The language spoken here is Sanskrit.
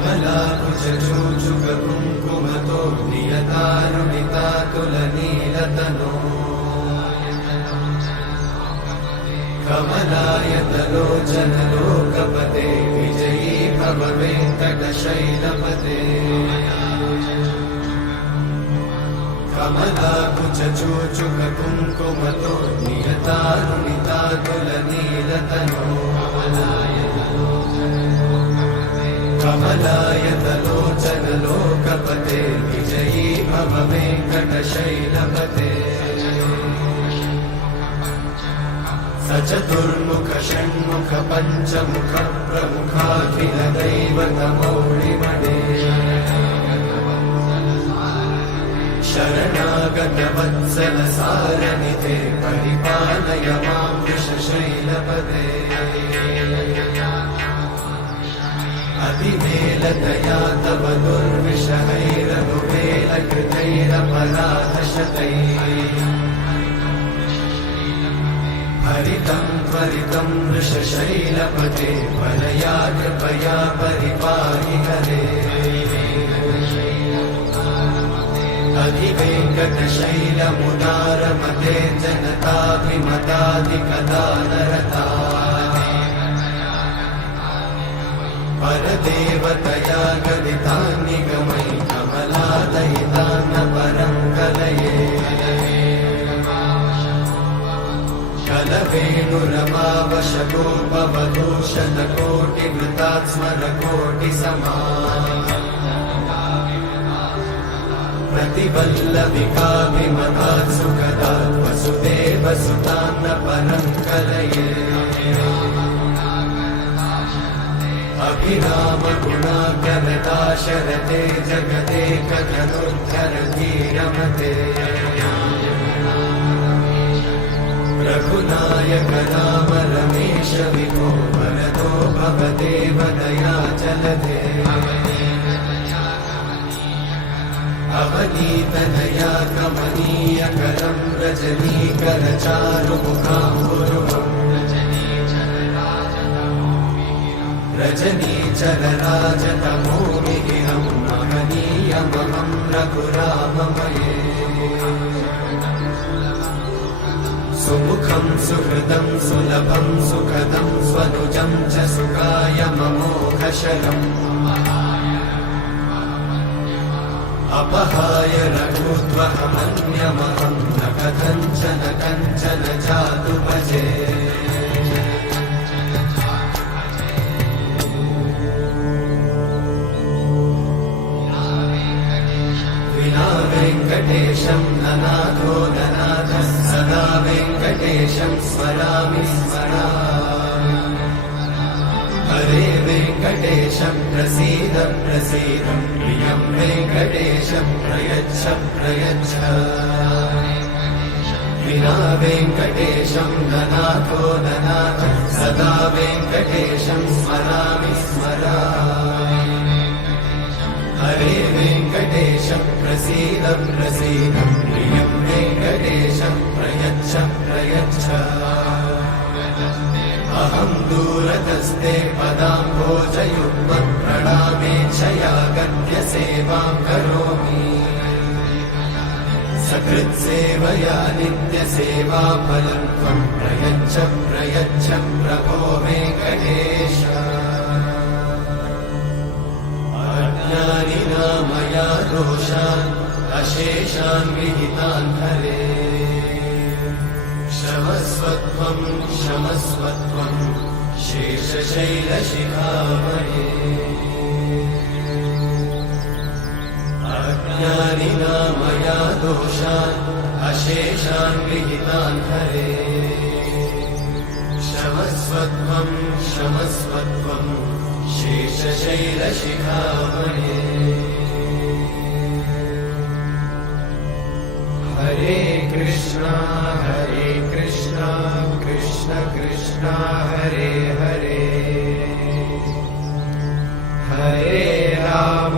कमलाकुचूचुककुङ्कुमतो नियतारुणितातुलनीलतनो कमलायतलोचनलोकपते विजयी भव वेङ्कटशैलपते कमलाकुचूचुककुङ्कुमतो नियतारुणितातुलनीलतनो कमलायतलोचनलोकपते विजयी भव वेङ्कटशैलपते सचतुर्मुख षण्मुख पञ्चमुख प्रमुखाखिल दैवतमौलिमणे शरणागतवत्सल सारनिधे परिपालय मां वृषशैलपते अतिवेलतया तव दुर्विषहैरनुवेलकृतैरपराधशतैः हरितं त्वरितं वृषशैलपते परया कृपया परिपाहि हरे अधिवेङ्कटशैलमुदारमते जनताभिमताधिकदानरता परदेवतया गदितान्निगमै कमलादयितान्न परं कलये कलवेणुरमावशतोपवधूषणकोटिवृतात् स्मरकोटिसमा प्रतिवल्लविकाभिमतात् सुखदात् वसुदेवसुतान्न परं कलये अभिरामगुणाकरदाशरथे जगदेकधनुर्धरधीरमते रघुनायक राम रमेश विभो वरदो भवदेव दयाचलधे अवनीतनया कमनीयकरं रजनीकरचारुमुखाम्बुरुहम् रजनीचरराजतमोमिहिरं महनीयमहं रघुराममये सुमुखं सुहृदं सुलभं सुखदं स्वनुजं च सुखाय ममोघशरम् अपहाय रघुत्वहमन्यमहं न कथञ्चन कञ्चन जातु भजे विना वेङ्कटेशं ननाथो ननाथः सदा वेङ्कटेशं स्मरामि स्मरामि हरे वेङ्कटेशं प्रसीद प्रसीद प्रियं वेङ्कटेशं प्रयच्छ प्रयच्छ विना वेङ्कटेशं ननाथो ननाथः सदा वेङ्कटेशं स्मरामि स्मरामि हरे वेङ्कटेशं प्रसीद प्रसीद प्रियं वेङ्कटेशं प्रयच्छ प्रयच्छ अहं दूरतस्ते पदाम्भोजयुग्मत् प्रणामेच्छया गद्य सेवां करोमि सकृत्सेवया नित्यसेवाफलं त्वं प्रयच्छ प्रयच्छ प्रभो वेङ्कटेश अज्ञानिना मया दोषान् अशेषान् विहितान् हरे क्षमस्वत्वं क्षमस्वत्वं शेषशैलशिखामणे अज्ञानिना मया दोषान् अशेषान् विहितान् हरे क्षमस्वत्वं क्षमस्वत्वं शेषशैलशिखामणे हरे कृष्णा कृष्ण कृष्ण हरे हरे हरे राम